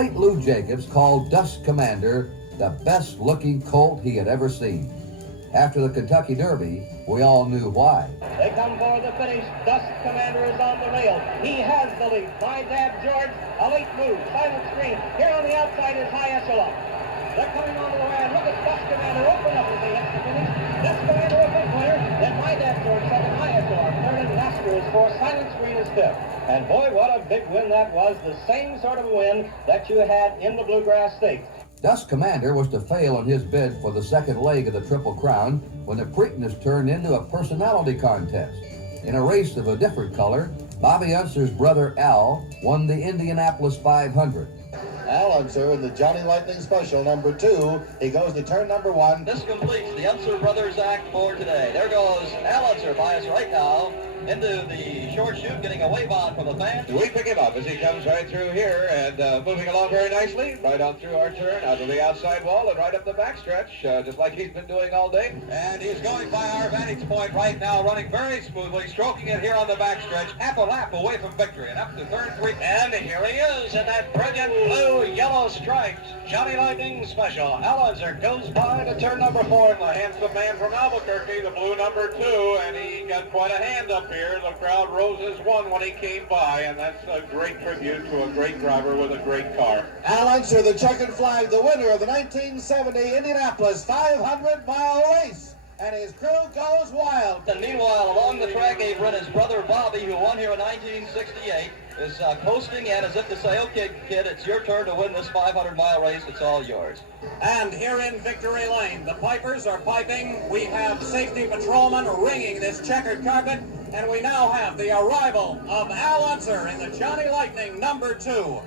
late Lou Jacobs called Dust Commander the best-looking colt he had ever seen. After the Kentucky Derby, we all knew why. They come for the finish. Dust Commander is on the rail. He has the lead. By Dab George, a late move. Silent Screen. Here on the outside is High Echelon. They're coming on the line. Look at Dust Commander open up as he hits the finish. Dust Commander a big winner. Then by Dab George, second. High Echelon. Third, and Lasker is fourth. Silent Screen is fifth. And boy, what a big win that was. The same sort of win that you had in the Bluegrass Stakes. Dust Commander was to fail in his bid for the second leg of the Triple Crown when the Preakness turned into a personality contest. In a race of a different color, Bobby Unser's brother Al won the Indianapolis 500. Al Unser in the Johnny Lightning Special number 2. He goes to turn number 1. This completes the Unser Brothers act for today. There goes Al Unser by us right now into the short chute, getting a wave on from the fans. We pick him up as he comes right through here and moving along very nicely, right on through our turn, out to the outside wall and right up the backstretch, just like he's been doing all day. And he's going by our vantage point right now, running very smoothly, stroking it here on the backstretch, half a lap away from victory, and up to third three. And here he is in that brilliant blue-yellow stripes Johnny Lightning Special. Al Unser goes by to turn number 4. The handsome man from Albuquerque, the blue number 2, and he got quite a hand up here. The crowd rose as one when he came by, and that's a great tribute to a great driver with a great car. Al Unser, the checkered flag, the winner of the 1970 Indianapolis 500-mile race. And his crew goes wild. And meanwhile, along the track apron, his brother Bobby, who won here in 1968, is coasting and as if to say, okay, kid, it's your turn to win this 500-mile race. It's all yours. And here in Victory Lane, the pipers are piping. We have safety patrolmen ringing this checkered carpet. And we now have the arrival of Al Unser in the Johnny Lightning number 2.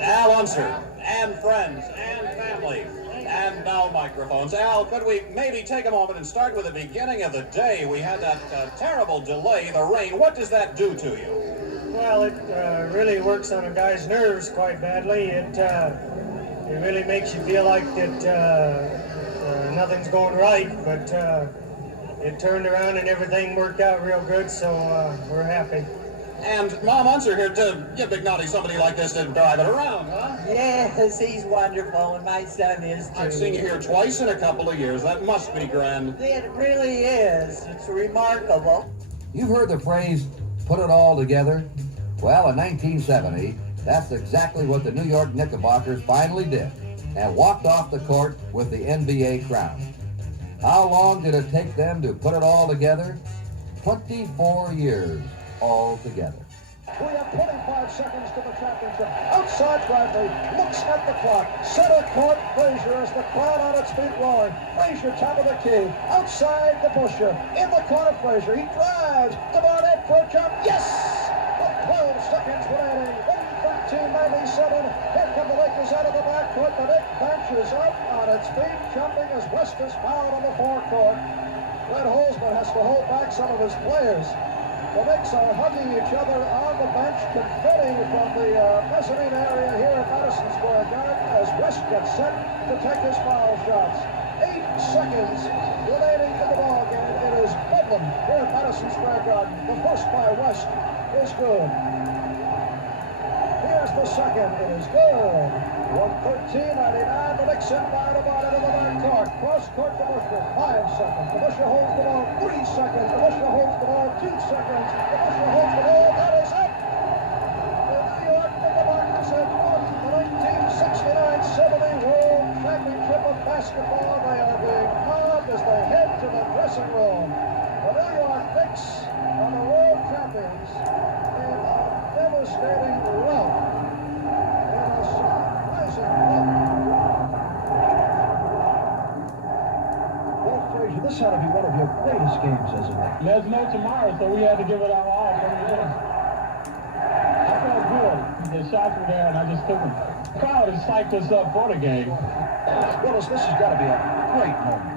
Al Unser and friends and family. And now microphones. Al, could we maybe take a moment and start with the beginning of the day? We had that terrible delay, the rain. What does that do to you? Well, it really works on a guy's nerves quite badly. It really makes you feel like that nothing's going right, but it turned around and everything worked out real good, so we're happy. And Mom Unser here to give Big Naughty somebody like this to drive it around, huh? Yes, he's wonderful, and my son is too. I've seen you here twice in a couple of years. That must be grand. It really is. It's remarkable. You've heard the phrase, put it all together? Well, in 1970, that's exactly what the New York Knickerbockers finally did, and walked off the court with the NBA crown. How long did it take them to put it all together? 24 years altogether. We have 25 seconds to the championship. Outside Bradley looks at the clock. Center court, Frazier as the crowd on its feet roaring. Frazier top of the key. Outside the Busher. In the corner, Frazier. He drives. To Barnett for a jump. Yes! With 12 seconds remaining. 1:13.97. Here come the Lakers out of the backcourt. The Knicks bench is up on its feet, jumping as West is fouled on the forecourt. Red Holzman has to hold back some of his players. The Knicks are hugging each other on the bench, confetti from the mezzanine area here at Madison Square Garden as West gets set to take his foul shots. 8 seconds remaining in the ball game. It is Bedlam here at Madison Square Garden. The first by West is good. Here's the second. It is good. 1:13.99. The Knicks inbound about into the backcourt. Cross court to Busher. 5 seconds. The Busher holds the ball. 3 seconds. The Busher holds the ball. 2 seconds. The Busher holds the ball. That is it. The New York Knickerbockers have won the 1969-70 World Championship of Basketball. They are being mobbed as they head to the dressing room. The New York Knicks are the world champions in a devastating rout. This had to be one of your greatest games, isn't it? There's no tomorrow, so we had to give it our all. I felt good. The shots were there, and I just took them. The crowd has psyched us up for the game. Willis, this has got to be a great moment.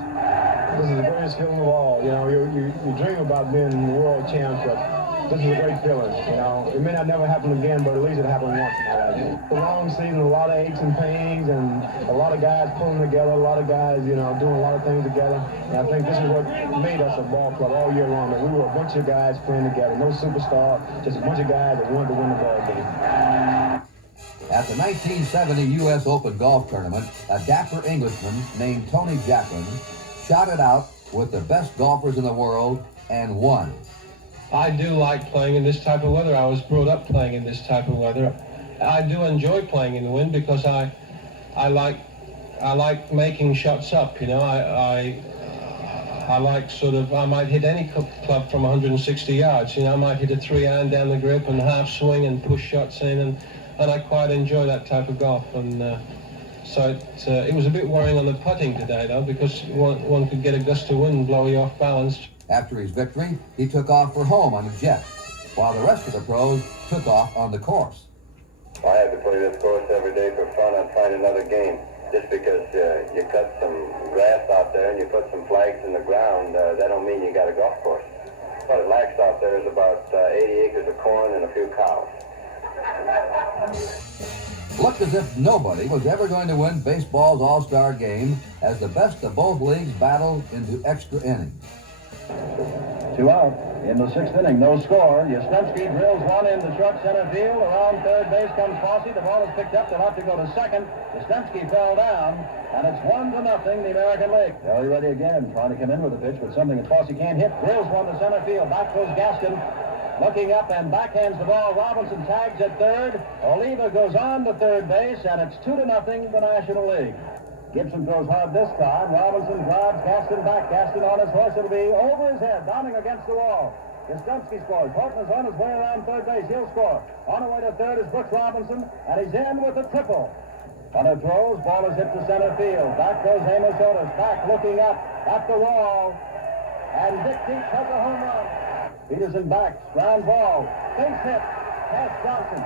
This is the greatest feeling of all. You know, you dream about being world champs, but this is a great feeling. You know, it may not never happen again, but at least it happened once in my life. A long season, a lot of aches and pains, and a lot of guys pulling together, a lot of guys, you know, doing a lot of things together. And I think this is what made us a ball club all year long. That we were a bunch of guys playing together, no superstar, just a bunch of guys that wanted to win the ball game. At the 1970 U.S. Open Golf Tournament, a dapper Englishman named Tony Jacklin shot it out with the best golfers in the world and won. I do like playing in this type of weather. I was brought up playing in this type of weather. I do enjoy playing in the wind because I like making shots up. You know, I like sort of, I might hit any club from 160 yards. You know, I might hit a 3-iron down the grip and half swing and push shots in, and I quite enjoy that type of golf. And so it was a bit worrying on the putting today, though, because one could get a gust of wind and blow you off balance. After his victory, he took off for home on a jet, while the rest of the pros took off on the course. I have to play this course every day for fun. I'm trying another game. Just because you cut some grass out there and you put some flags in the ground, that don't mean you got a golf course. What it lacks out there is about 80 acres of corn and a few cows. Looked as if nobody was ever going to win baseball's all-star game as the best of both leagues battled into extra innings. 2 out. In the 6th inning, no score. Yastrzemski drills one into short center field. Around third base comes Fosse. The ball is picked up. They'll have to go to second. Yastrzemski fell down, and it's 1-0, the American League. Kelly ready again, trying to come in with a pitch, but something that Fosse can't hit. Drills one to center field. Back goes Gaston. Looking up and backhands the ball. Robinson tags at third. Oliva goes on to third base, and it's 2-0, the National League. Gibson throws hard this time. Robinson drives Gaston back. Gaston on his horse. It'll be over his head, bounding against the wall. Yastrzemski scores. Horton is on his way around third base. He'll score. On the way to third is Brooks Robinson, and he's in with a triple. Hunter throws. Ball is hit to center field. Back goes Amos Otis. Back looking up at the wall. And Dick Deep has a home run. Peterson back. Ground ball. Base hit. Past Johnson.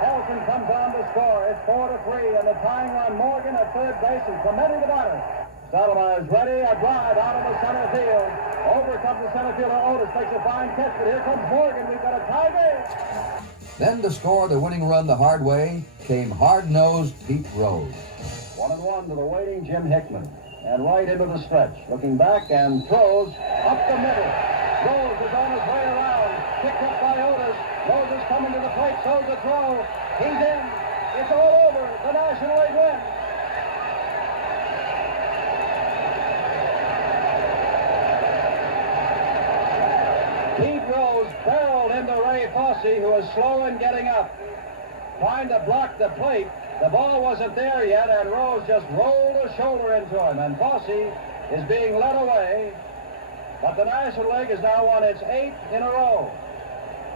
Helton comes on to score. It's 4-3, and the tying run, Morgan at third base, and Clemente the batter. Stottlemyre is ready. A drive out of the center field. Over comes the center fielder. Otis takes a fine catch, but here comes Morgan. We've got a tie game. Then to score the winning run the hard way came hard-nosed Pete Rose. 1-1 to the waiting Jim Hickman. And right into the stretch. Looking back and throws up the middle. Rose is on his way around. Picked up by Otis. Rose is coming to the plate. So's the throw. He's in. It's all over. The National League wins. Pete Rose barreled into Ray Fosse, who was slow in getting up, trying to block the plate. The ball wasn't there yet, and Rose just rolled a shoulder into him, and Fosse is being led away. But the National League has now won its 8th in a row.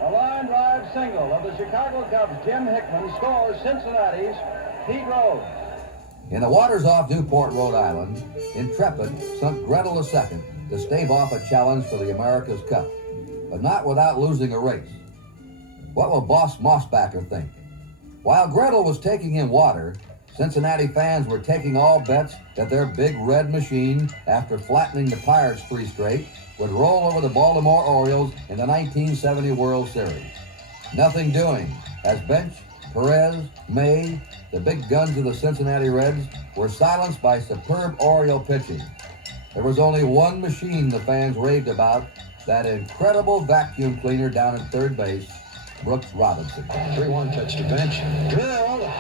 A line drive single of the Chicago Cubs' Jim Hickman scores Cincinnati's Pete Rose. In the waters off Newport, Rhode Island, Intrepid sunk Gretel II to stave off a challenge for the America's Cup, but not without losing a race. What will Boss Mossbacker think? While Gretel was taking in water, Cincinnati fans were taking all bets that their big red machine, after flattening the Pirates 3 straight, would roll over the Baltimore Orioles in the 1970 World Series. Nothing doing, as Bench, Perez, May, the big guns of the Cincinnati Reds, were silenced by superb Oriole pitching. There was only one machine the fans raved about, that incredible vacuum cleaner down at third base, Brooks Robinson. 3-1 pitch to Bench. Drilled.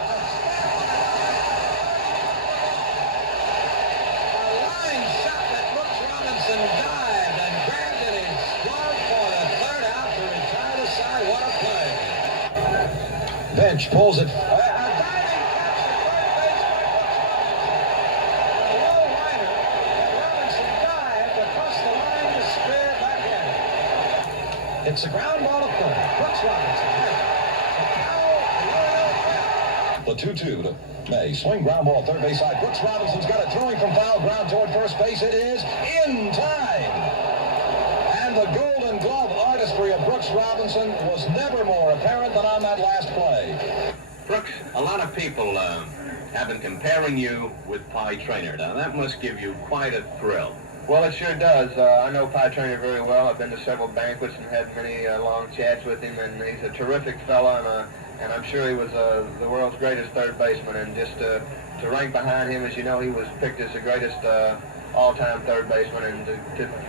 Bench pulls it. A diving catch at third base by Brooks Robinson. A low liner. Robinson dives across the line to spear back in. It's a ground ball to third. Brooks Robinson. The 2-2 to May. Swing ground ball third base side. Brooks Robinson's got it throwing from foul ground toward first base. It is in time. And the Golden Glove artistry of Brooks Robinson was never more apparent than on that last play. Brooks, a lot of people have been comparing you with Pie Traynor. Now, that must give you quite a thrill. Well, it sure does. I know Pie Traynor very well. I've been to several banquets and had many long chats with him, and he's a terrific fella, and I'm sure he was the world's greatest third baseman, and just to rank behind him, as you know, he was picked as the greatest all-time third baseman, and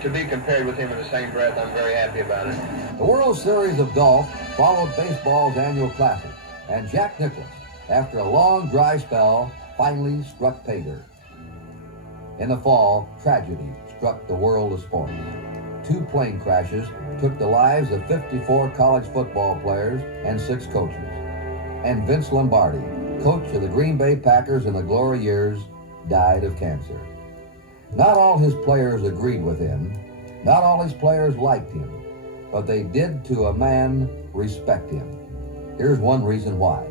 to be compared with him in the same breath, I'm very happy about it. The World Series of Golf followed baseball's annual classic, and Jack Nicklaus, after a long dry spell, finally struck pay dirt. In the fall, tragedy struck the world of sports. 2 plane crashes took the lives of 54 college football players and 6 coaches. And Vince Lombardi, coach of the Green Bay Packers in the glory years, died of cancer. Not all his players agreed with him. Not all his players liked him. But they did, to a man, respect him. Here's one reason why.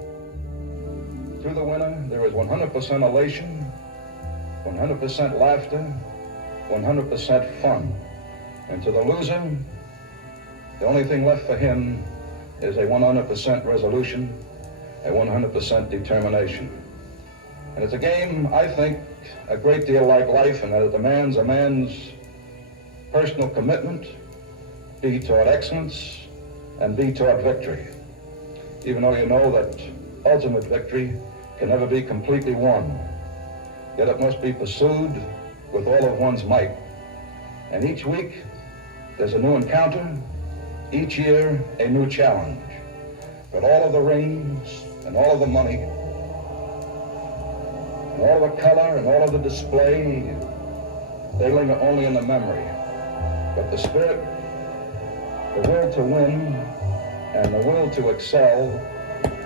To the winner, there is 100% elation, 100% laughter, 100% fun. And to the loser, the only thing left for him is a 100% resolution, a 100% determination. And it's a game, I think, a great deal like life, and that it demands a man's personal commitment, B toward excellence, and B toward victory. Even though you know that ultimate victory can never be completely won, yet it must be pursued with all of one's might. And each week, there's a new encounter, each year, a new challenge. But all of the rings, and all of the money, and all of the color, and all of the display, they linger only in the memory. But the spirit, the will to win, and the will to excel,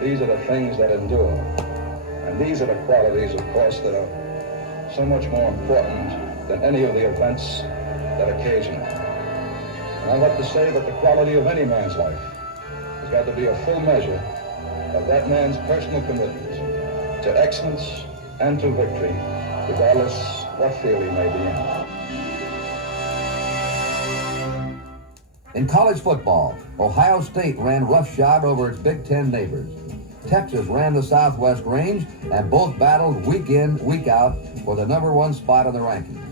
these are the things that endure. And these are the qualities, of course, that are so much more important than any of the events that occasion it. And I'd like to say that the quality of any man's life has got to be a full measure of that man's personal commitment to excellence and to victory, regardless what field he may be in. In college football, Ohio State ran roughshod over its Big Ten neighbors. Texas ran the Southwest Range, and both battled week in, week out for the #1 spot in the rankings.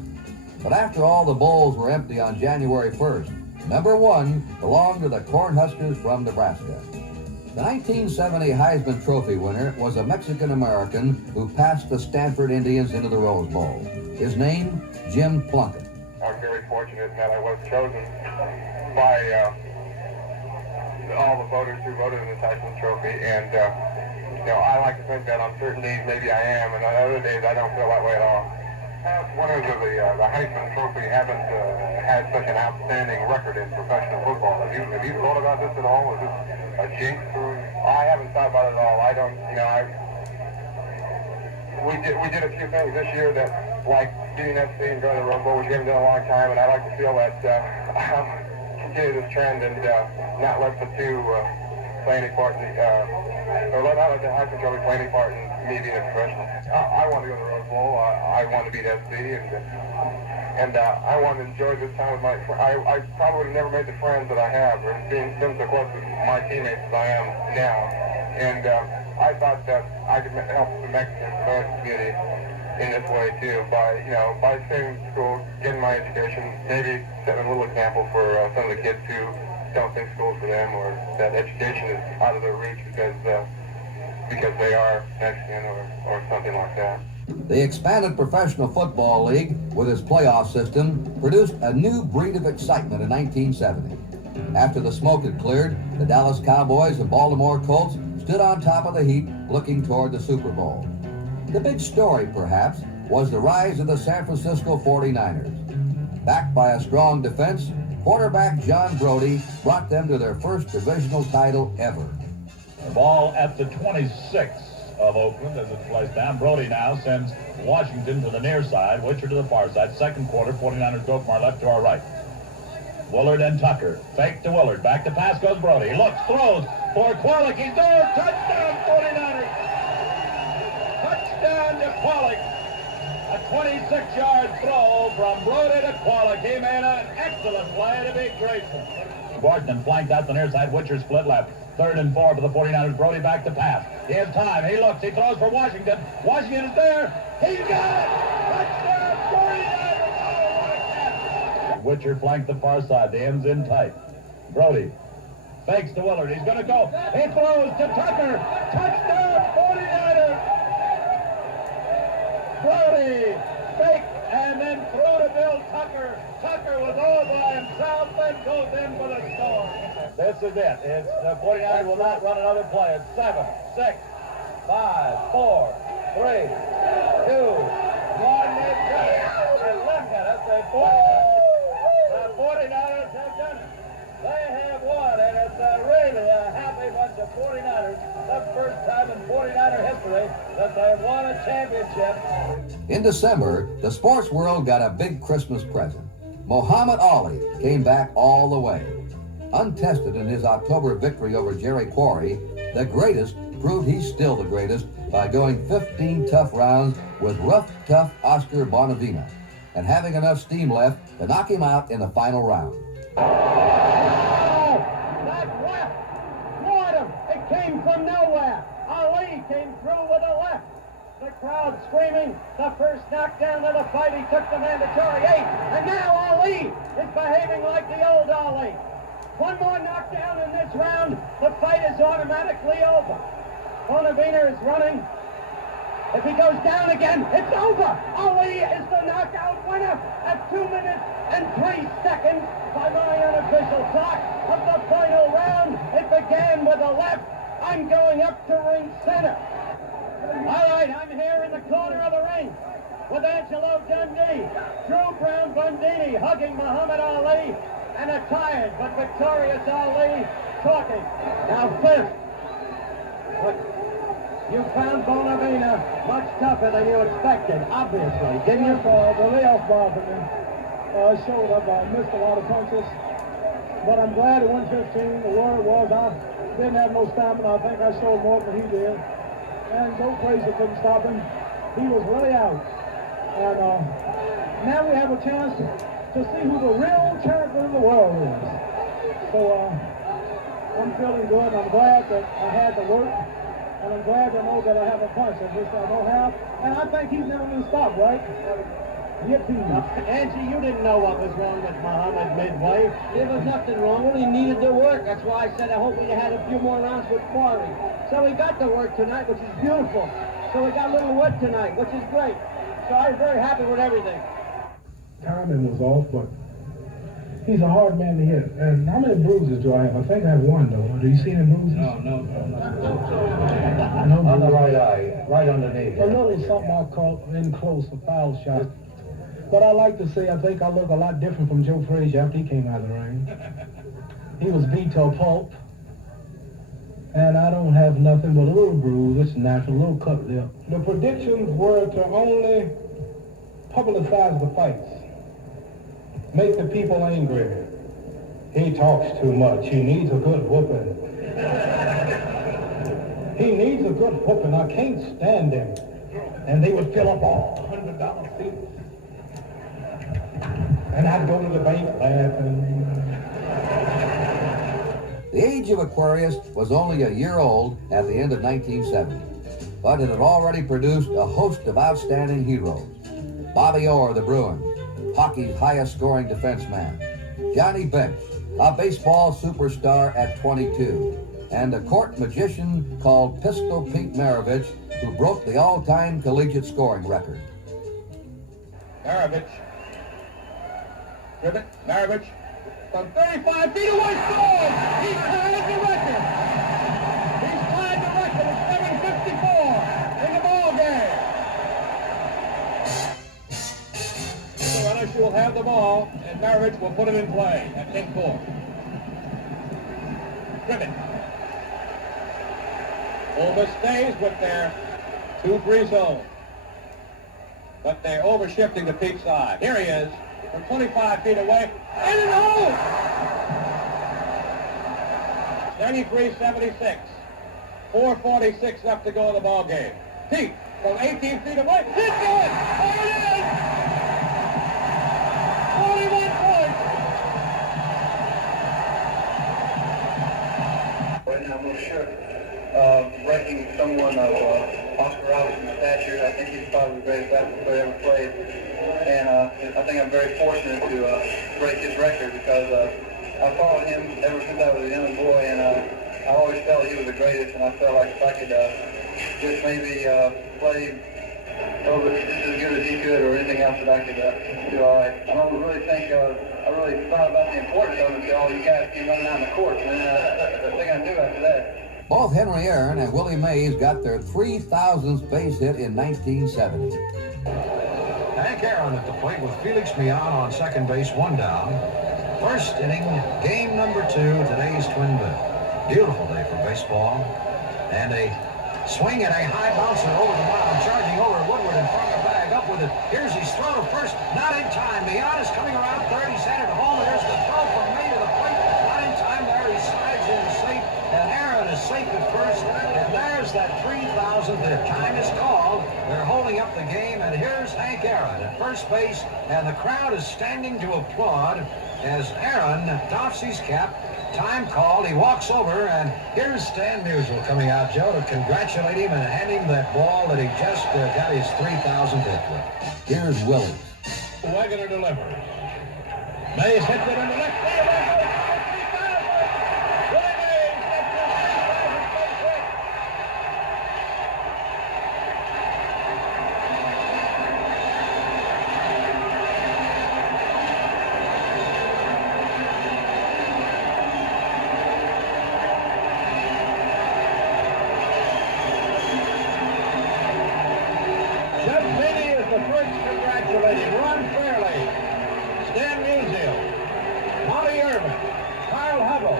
But after all the bowls were empty on January 1st, #1 belonged to the Cornhuskers from Nebraska. The 1970 Heisman Trophy winner was a Mexican-American who passed the Stanford Indians into the Rose Bowl. His name, Jim Plunkett. I'm very fortunate that I was chosen by all the voters who voted in this Heisman Trophy, and I like to think that on certain days maybe I am, and on other days I don't feel that way at all. One of the Heisman Trophy haven't had such an outstanding record in professional football. Have you thought about this at all? Is this a jinx? I haven't thought about it at all. I don't, we did a few things this year that, like beating SC and going to the Rose Bowl, which we haven't done in a long time, and I like to feel that continue this trend and not let the two play any part in, or not let the Heisman Trophy play any part in me being a professional. I want to go to the Rose Bowl. I want to beat SC, and I want to enjoy this time with my friends. I probably would have never made the friends that I have, or been so close with my teammates as I am now. And I thought that I could help the Mexican community in this way too, by staying in school, getting my education, maybe setting a little example for some of the kids who don't think school's for them, or that education is out of their reach because they are Mexican or something like that. The expanded Professional Football League, with its playoff system, produced a new breed of excitement in 1970. After the smoke had cleared, the Dallas Cowboys and Baltimore Colts stood on top of the heap, looking toward the Super Bowl. The big story, perhaps, was the rise of the San Francisco 49ers. Backed by a strong defense, quarterback John Brody brought them to their first divisional title ever. The ball at the 26 of Oakland as it's placed down. Brody now sends Washington to the near side, Witcher to the far side. Second quarter, 49ers go from our left to our right. Willard and Tucker. Fake to Willard. Back to pass goes Brody. He looks, throws for Quallick. He's there. Touchdown, 49ers. Touchdown to Quallick. A 26-yard throw from Brody to Quallick. He made an excellent play to beat Grayson. Washington flanked out the near side. Witcher split left. 3rd and 4 for the 49ers. Brody back to pass. He has time. He looks. He throws for Washington. Washington is there. He's got it. Touchdown, 49ers. Oh, what a catch. Witcher flanked the far side. The end's in tight. Brody fakes to Willard. He's going to go. He throws to Tucker. Touchdown, 49ers. Brody faked and then threw to Bill Tucker. Tucker was all by himself and goes in for the score. This is it. It's the 49ers will not run another play. It's 7, 6, 5, 4, 3, 2, 1. They've done it. And look at it. The 49ers have done it. They have won, and it's really a happy bunch of 49ers. The first time in 49er history that they've won a championship. In December, the sports world got a big Christmas present. Muhammad Ali came back all the way. Untested in his October victory over Jerry Quarry, the greatest proved he's still the greatest by going 15 tough rounds with rough, tough Oscar Bonavena and having enough steam left to knock him out in the final round. That left! What him! It came from nowhere! Ali came through with a left! The crowd screaming, the first knockdown of the fight, he took the mandatory 8, and now Ali is behaving like the old Ali. One more knockdown in this round, the fight is automatically over. Bonavena is running. If he goes down again, it's over. Ali is the knockout winner at 2 minutes and 3 seconds by my unofficial clock of the final round. It began with a left. I'm going up to ring center. All right, I'm here in the corner of the ring with Angelo Dundee, Drew Brown Bundini hugging Muhammad Ali, and a tired but victorious Ali talking. Now, first, look, you found Bonavena much tougher than you expected, obviously, didn't you? The layoff bothered me. I showed up, I missed a lot of punches, but I'm glad at 115. The word was I didn't have no stamina. I think I showed more than he did. And Joe Frazier couldn't stop him. He was really out. And now we have a chance to see who the real champion of the world is. So I'm feeling good. I'm glad that I had the work. And I'm glad to know that I have a punch, which I don't have. And I think he's never going to stop, right? Angie, you didn't know what was wrong with Muhammad midway. There was nothing wrong. He needed the work. That's why I said I hope we had a few more rounds with Quarry. So he got the work tonight, which is beautiful. So we got a little wood tonight, which is great. So I was very happy with everything. Timing was off, but he's a hard man to hit. And how many bruises do I have? I think I have one, though. Do you see any bruises? No. On the right eye, right underneath. A little something I caught in close, a foul shot. But I like to say I think I look a lot different from Joe Frazier after he came out of the ring. He was beat to a pulp. And I don't have nothing but a little bruise. It's natural, a little cut lip. The predictions were to only publicize the fights. Make the people angry. He talks too much. He needs a good whooping. He needs a good whooping. I can't stand him. And they would fill up all $100 seats. And I'd go to the bank laughing. The age of Aquarius was only a year old at the end of 1970, but it had already produced a host of outstanding heroes. Bobby Orr, the Bruin, hockey's highest-scoring defenseman. Johnny Bench, a baseball superstar at 22, and a court magician called Pistol Pete Maravich, who broke the all-time collegiate scoring record. Maravich. Ribbit. Maravich. From 35 feet away, scores! He's tied the record! He's tied the record at 7:54 in the ball game. So Runners will have the ball, and Maravich will put it in play at 10-4. Ribbit. Over stays with their 2-3 zone. But they're over-shifting to Pete's side. Here he is. From 25 feet away, and it holds! 93-76. 4:46 left to go in the ball game. Pete, from 18 feet away, it's good! There it is! 41 points! Right now, I'm not sure. Ranking someone of Oscar Robertson's stature, I think he's probably the greatest basketball player ever played. And I think I'm very fortunate to break his record because I followed him ever since I was a young boy, and I always felt he was the greatest, and I felt like if I could just maybe play over just as good as he could or anything else that I could do all right. I don't really think, I really thought about the importance of it until all you guys came running out on the court, and then the thing I knew after that. Both Henry Aaron and Willie Mays got their 3,000th base hit in 1970. Hank Aaron at the plate with Felix Millan on second base, one down. First inning, game number 2, today's Twin Bill. Beautiful day for baseball. And a swing and a high bouncer over the mound, charging over Woodward in front of the bag, up with it. Here's his throw to first, not in time. Millan is coming around third, he's headed home. There's the throw from May to the plate, not in time there. He slides in safe, and Aaron is safe at first. And there's that 3,000th hit. Time is called. They're holding up the game, and here's Hank Aaron at first base, and the crowd is standing to applaud as Aaron doffs his cap. Time called. He walks over, and here's Stan Musial coming out, Joe, to congratulate him and hand him that ball that he just got his 3,000th hit with. Here's Willie. Wagoner delivers. Mays hits it in the left field. Willie Mays gets his 3,000th base hit. Congratulating Ron Fairley, Stan Musial, Monty Irvin, Carl Hubble,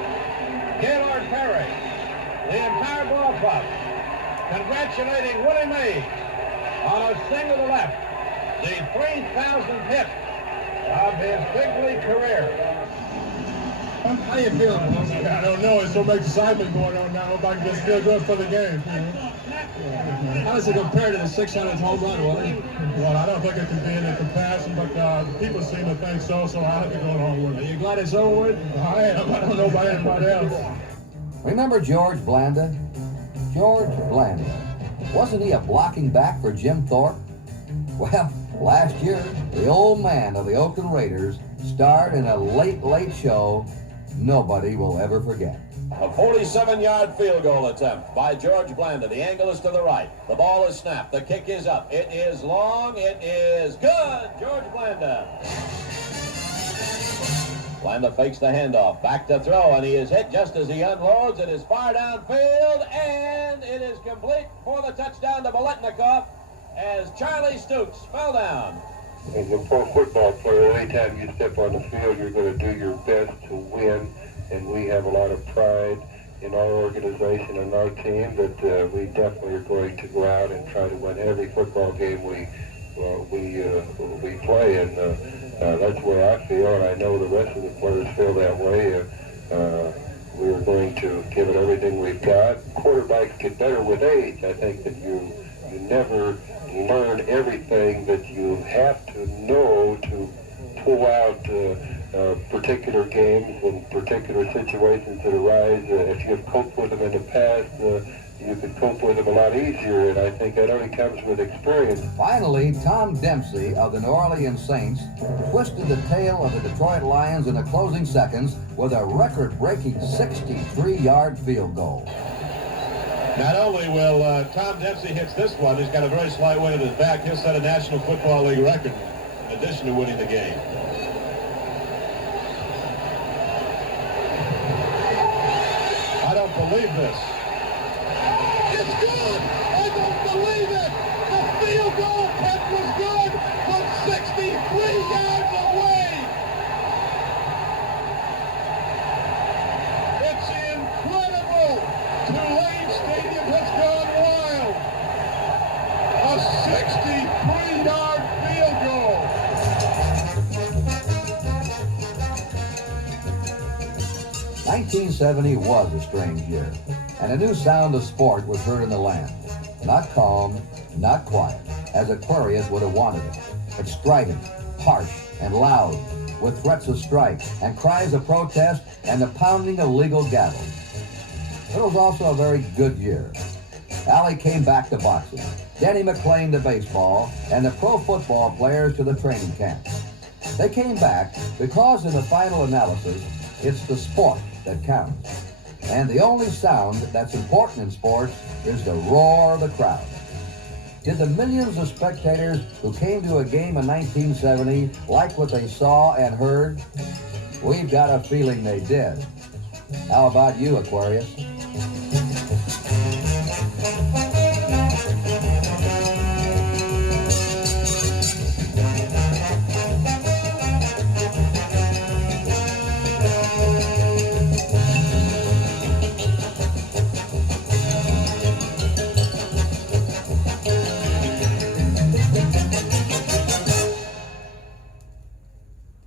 Gaylord Perry, the entire ballpark, congratulating Willie Mays on a single to left, the 3,000th hit of his big league career. How you feeling? I don't know. There's so much excitement going on now. I hope I can just feel good for the game. How does it compare to the 600th home run, Willie? Well, I don't think it can be in a comparison, but people seem to think so I have to go along with it. Are you glad it's over with? I am. I don't know about anybody else. Remember George Blanda? George Blanda. Wasn't he a blocking back for Jim Thorpe? Well, last year, the old man of the Oakland Raiders starred in a late show nobody will ever forget. A 47-yard field goal attempt by George Blanda. The angle is to the right. The ball is snapped. The kick is up. It is long. It is good. George Blanda. Blanda fakes the handoff. Back to throw, and he is hit just as he unloads. It is far downfield, and it is complete for the touchdown to Biletnikoff as Charlie Stooks fell down. As a pro football player, anytime you step on the field, you're going to do your best to win, and we have a lot of pride in our organization and our team that we definitely are going to go out and try to win every football game we play, and that's where I feel, and I know the rest of the players feel that way. We're going to give it everything we've got. Quarterbacks get better with age. I think that you never learn everything that you have to know to pull out particular games and particular situations that arise. If you've coped with them in the past, you can cope with them a lot easier, and I think that only comes with experience. Finally, Tom Dempsey of the New Orleans Saints twisted the tail of the Detroit Lions in the closing seconds with a record-breaking 63-yard field goal. Not only will Tom Dempsey hits this one, he's got a very slight weight at his back. He'll set a National Football League record in addition to winning the game. I don't believe this. It's good! I don't believe it! The field goal attempt was good from 63 yards away! It's incredible! Tulane Stadium has gone wild! A 63-yard field goal! 1970 was a strange year, and a new sound of sport was heard in the land. Not calm, not quiet, as Aquarius would have wanted it, but strident, harsh, and loud, with threats of strike and cries of protest and the pounding of legal gavels. It was also a very good year. Allie came back to boxing, Denny McClain to baseball, and the pro football players to the training camp. They came back because in the final analysis, it's the sport that counts. And the only sound that's important in sports is the roar of the crowd. Did the millions of spectators who came to a game in 1970 like what they saw and heard? We've got a feeling they did. How about you, Aquarius?